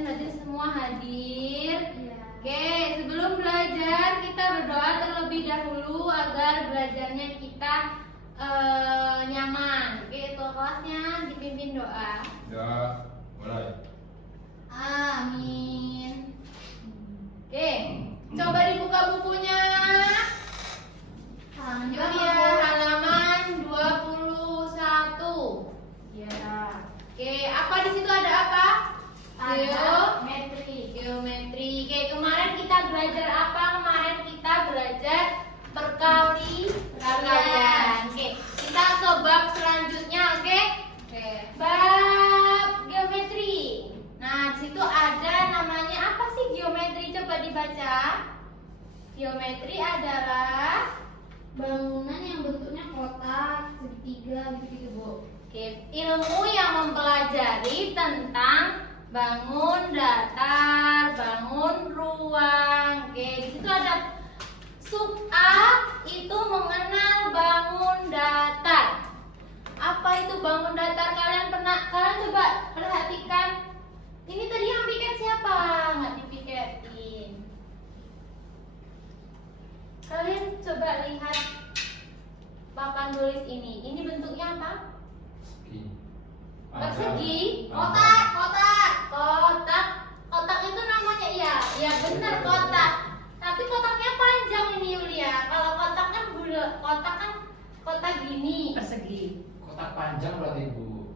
yakin berarti semua hadir. Iya. Oke, sebelum belajar kita berdoa terlebih dahulu agar belajarnya kita nyaman. Oke, ketua kelasnya dipimpin doa. Ya, mulai. Amin. Oke, coba dibuka bukunya. Yulia, halaman 21. Ya. Oke, apa di situ ada apa? Geometri. Geometri. Oke, kemarin kita belajar apa? Kemarin kita belajar perkalian. Oke, kita ke bab selanjutnya. Oke. Oke. Bab geometri. Nah, di situ ada namanya apa sih geometri? Coba dibaca. Geometri adalah Bangunan yang bentuknya kotak, segitiga, gitu-gitu, Bu. Oke, ilmu yang mempelajari tentang bangun datar, bangun ruang. Oke, di situ ada sub A itu mengenal bangun datar. Apa itu bangun datar? Kalian coba perhatikan. Ini tadi yang piket siapa? Nggak dipiketin. Kalian coba lihat papan tulis ini. Ini bentuknya apa? Persegi. Kotak. Kotak itu namanya ya benar kotak. Tapi kotaknya panjang ini Yulia. Kalau kotak kan kotak gini. Persegi. Kotak panjang berarti, Bu.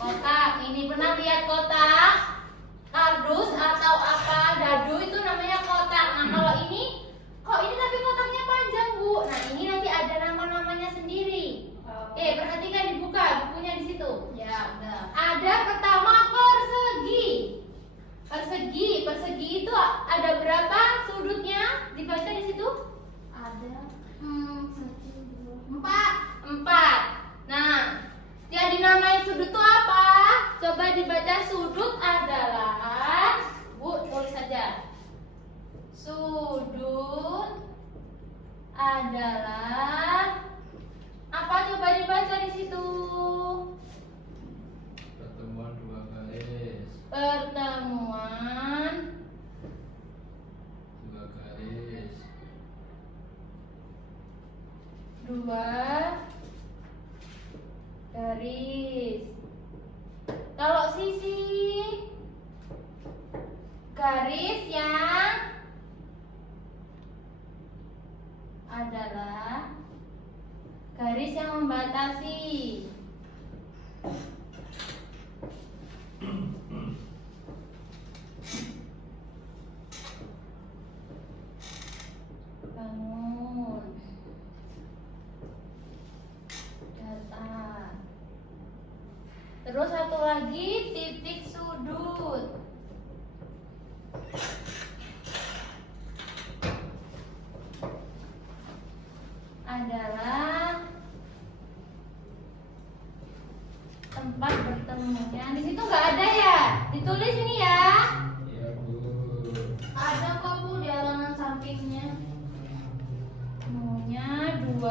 Kotak. Ini pernah lihat kotak? Kardus atau apa? Dadu itu namanya kotak. Nah, kalau ini kok ini tapi kotaknya panjang, Bu. Nah, ini nanti ada nama-namanya sendiri. Oke, perhatikan dibuka bukunya di situ. Ya, udah. Ada pertama persegi. Persegi itu ada berapa sudutnya? Dibaca di situ? Ada 4. Nah, yang dinamai sudut itu apa? Coba dibaca. Sudut adalah, Bu, tulis saja. Sudut adalah apa? Coba dibaca di situ. Pertemuan dua garis. Pertemuan Dua garis. dua garis. Kalau sisi, garis yang adalah garis yang membatasi. Bangun datar. Terus satu lagi titik sudut. Adalah tempat bertemunya. Di situ nggak ada ya? Ditulis ini ya. Iya, Bu. Ada kok, Bu, di halaman sampingnya. Temunya 2.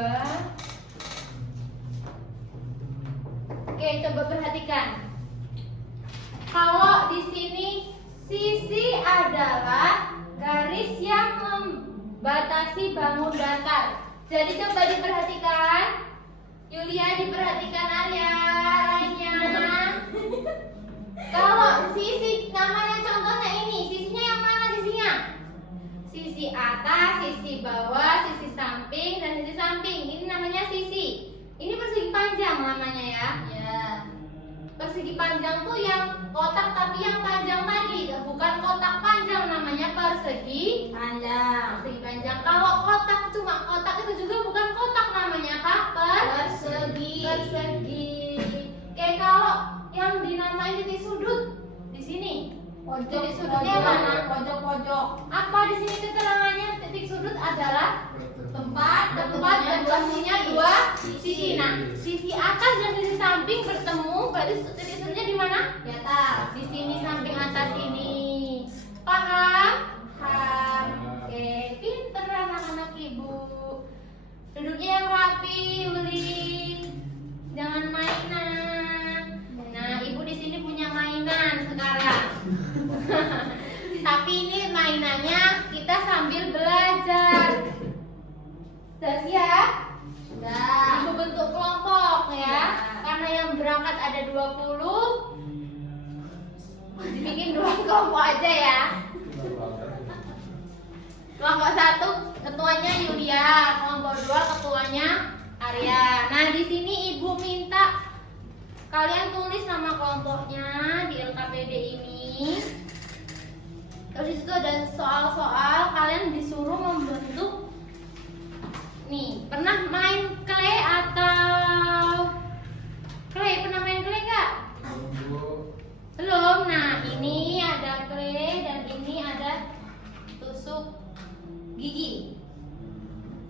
Oke, coba perhatikan. Kalau di sini sisi adalah garis yang membatasi bangun datar. Jadi coba diperhatikan. Yulia, diperhatikan Arya lainnya. Kalau sisi namanya contohnya ini, sisinya yang mana sisinya? Sisi atas, sisi bawah, sisi samping, dan sisi samping. Ini namanya sisi. Ini persegi panjang namanya ya. Ya. Persegi panjang tuh yang kotak tapi yang panjang tadi, bukan kotak panjang, namanya persegi Panjang. persegi panjang. Kalau kotak cuma kotak itu juga bukan kotak, namanya apa? Persegi. Persegi. Oke, kalau yang dinamai titik sudut di sini. Titik sudutnya mana? Pojok-pojok. Apa di sini keterangannya? Titik sudut adalah Tempat bertemu dua sisi. Nah, sisi atas dan sisi samping bertemu, berarti titik sudutnya di mana? di atas. Di sini samping atas ini. Paham? Paham. Oke, pinter anak-anak Ibu. Duduknya yang rapi, Uli. Jangan mainan. Nah, Ibu di sini punya mainan sekarang. Tapi ini mainannya kita sambil belajar. Sudah siap? Sudah. Ibu bentuk kelompok ya. Ya. Karena yang berangkat ada 20, dibikin 2 kelompok aja ya. Kelompok 1 ketuanya Yulia, kelompok 2 ketuanya Arya. Nah, di sini Ibu minta kalian tulis nama kelompoknya di LKPD ini. Terus itu ada soal-soal, kalian disuruh membentuk. Nih, pernah main clay atau clay? Pernah main clay nggak? Belum. Nah, ini ada clay dan ini ada tusuk gigi.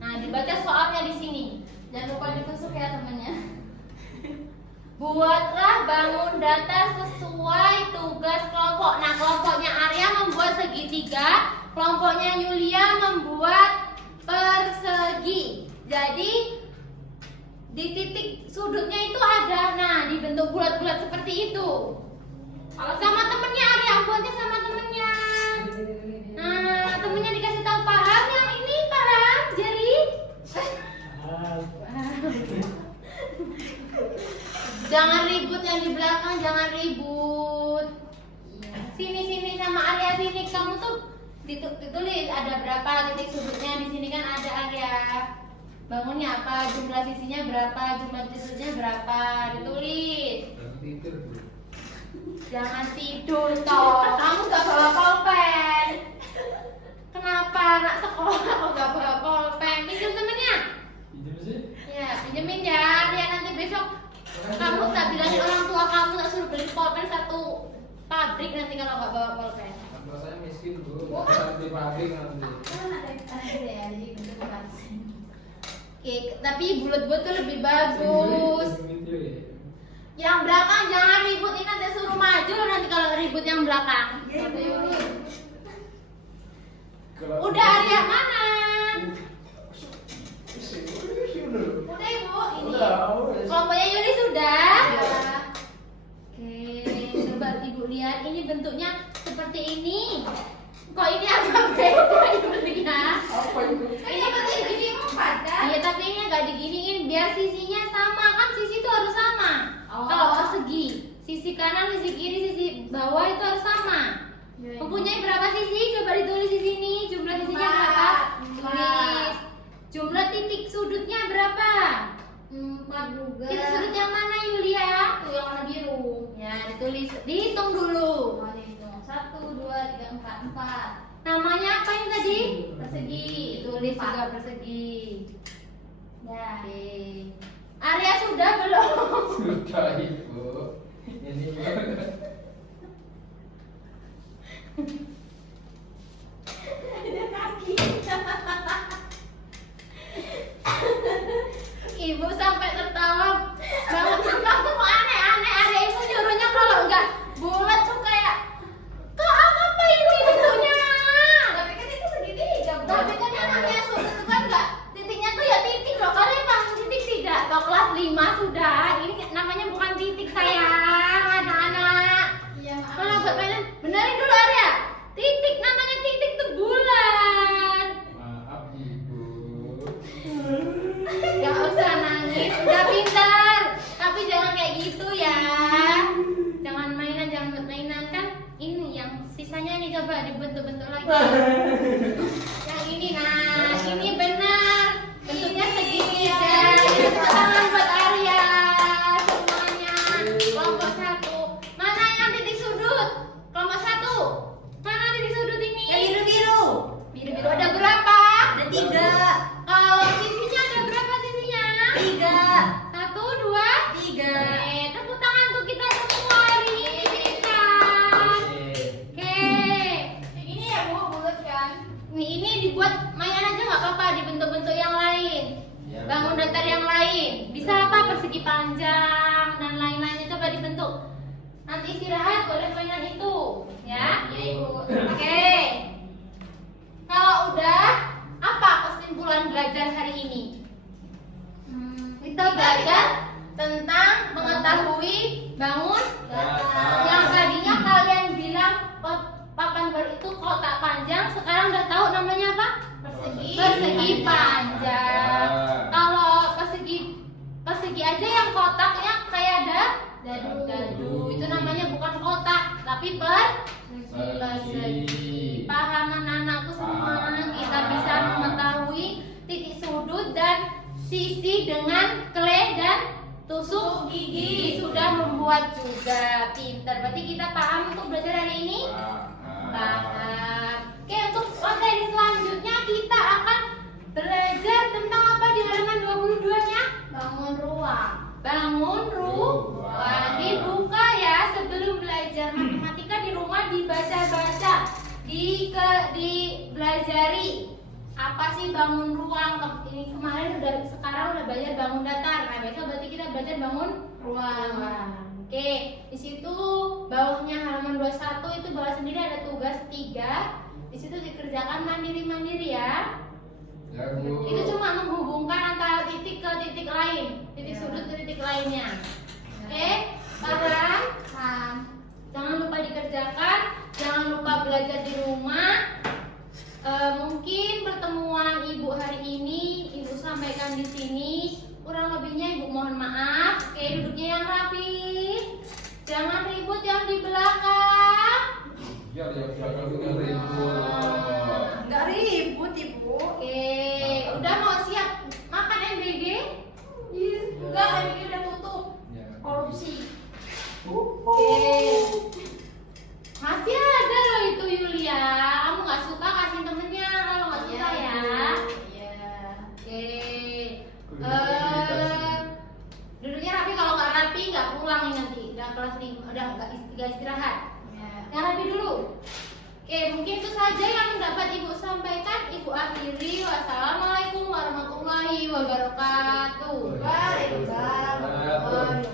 Nah, dibaca soalnya di sini. Jangan lupa ditusuk ya temennya. Buatlah bangun data sesuai tugas kelompok. Nah, kelompoknya Arya membuat segitiga, kelompoknya Yulia membuat persegi. Jadi di titik sudutnya itu ada, nah dibentuk bulat-bulat seperti itu. Sama temennya Arya, buatnya sama temennya. Nah, temennya dikasih tahu paham, yang ini paham, jadi jangan ribut yang di belakang, jangan ribut. Sini sama Arya sini, kamu tuh ditulis ada berapa titik sudutnya di sini kan ada Arya. Bangunnya apa, jumlah sisinya berapa, jumlah titik sudutnya berapa, ditulis. Jangan tidur toh, kamu gak bawa pulpen. Kenapa anak sekolah kok gak bawa pulpen? Pinjam temennya. Ya, pinjemin ya, dia nanti besok kamu tak bilangin orang tua kamu tak suruh beli pulpen 1 pabrik nanti kalau nggak bawa pulpen. Kalau saya miskin bu, di pabrik nanti. Oke, tapi bulat-bulat tuh lebih bagus. Yang belakang jangan ribut, ini nanti suruh maju nanti kalau ribut yang belakang. Udah Arya mana? Udah Ibu, ini. Kelompoknya Yuli sudah. Oke, coba Ibu lihat ini bentuknya seperti ini. Kok ini agak beda Yulia? Apa itu? Ini bentuknya gini empat kan? Iya, tapi ini agak diginiin biar sisinya sama kan, sisi itu harus sama. Kalau persegi, sisi kanan, sisi kiri, sisi bawah itu harus sama. Mempunyai berapa sisi? Coba ditulis di sini. Jumlah sisinya berapa? Tulis. Jumlah titik sudutnya berapa? 4 juga. Titik sudut yang mana Yulia? Tuh yang warna biru. Ya, ditulis. Dihitung dulu. Oh, dihitung. 1, 2, 3, 4, 4. Namanya apa yang tadi? Persegi. Tulis juga persegi. Ya. Oke. Arya sudah belum? Sudah ibu. Ini bu. Ibu sampai tertawa banget. Kamu kok aneh-aneh, ada ibu nyuruhnya kalau enggak bulat tuh kayak kok apa ini bentuknya? Tapi kan itu segitiga. Tapi kan yang namanya sudut itu kan enggak titiknya tuh ya titik loh. Kalian paham titik tidak? Kalau kelas 5 sudah, ini namanya bukan titik sayang, anak-anak. Iya, maaf. Kalau buat mainan, benerin dulu Arya. Titik namanya titik tuh bulat. Maaf ibu. Gak usah nangis, udah pintar. Tapi jangan kayak gitu ya. Jangan mainan, jangan buat mainan kan. Ini yang sisanya nih coba dibentuk-bentuk lagi. Yang ini, nah ini benar. Bentuknya segitiga. Tepuk tangan buat Arya semuanya. Kelompok 1. Mana yang titik sudut? Kelompok 1. Mana titik sudut ini? Yang biru-biru. Biru-biru ada berapa? Ada 3. Kalau sisinya ada berapa sisinya? 3. 1, 2, 3. tepuk tangan untuk kita semua hari ini pintar. Oke. Ini ya Bu, bulat kan? Ini dibuat mainan aja nggak apa-apa, dibentuk-bentuk yang lain. Ya. Bangun datar yang lain. Bisa apa? Persegi panjang dan lain-lainnya coba dibentuk. Nanti istirahat boleh mainan itu, ya. Iya Ibu. Oke. Kalau udah, apa kesimpulan belajar hari ini? Kita belajar tentang mengetahui bangun Datar. yang tadinya kalian bilang gambar itu kotak panjang, sekarang udah tahu namanya apa? Persegi panjang. Kalau persegi aja yang kotaknya kayak ada dadu, itu namanya bukan kotak, tapi persegi. Paham anak-anakku semua? Kita bisa mengetahui titik sudut dan sisi dengan clay dan tusuk gigi. Sudah membuat juga, pintar. Berarti kita paham untuk belajar hari ini? Paham. Oke, untuk materi selanjutnya kita akan belajar tentang apa di halaman 22-nya? Bangun ruang. Bangun ruang. Dibuka ya sebelum belajar matematika di rumah, dibaca-baca, dibelajari. Apa sih bangun ruang? Ini kemarin sekarang udah belajar bangun datar. Nah, besok berarti kita belajar bangun ruang. Oke, di situ bawahnya halaman 21 itu bawah sendiri ada tugas 3. Di situ dikerjakan mandiri-mandiri ya. Ya, Bu. Itu cuma menghubungkan antara titik ke titik lain, titik sudut ke titik lainnya. Oke, paham? Paham. Jangan lupa dikerjakan, jangan lupa belajar di rumah. Mungkin pertemuan ibu hari ini ibu sampaikan di sini, kurang lebihnya ibu mohon maaf. Oke, duduknya yang rapi, jangan ribut yang di belakang. Ya, di belakang itu nggak ribut. Nggak ribut ibu. Oke, udah mau siap makan MBG? Enggak, ini udah tutup. Ya. Korupsi. Oke, masih ada loh itu Yulia. Kamu nggak suka kasih temennya kalau nggak suka ya. Iya. Oke. Duduknya rapi, kalau nggak rapi nggak pulang nih nanti. Udah kelas 5, udah nggak istirahat. Yang rapi dulu. Oke, mungkin itu saja yang dapat ibu sampaikan. Ibu akhiri. Wassalamualaikum warahmatullahi wabarakatuh. Waalaikumsalam.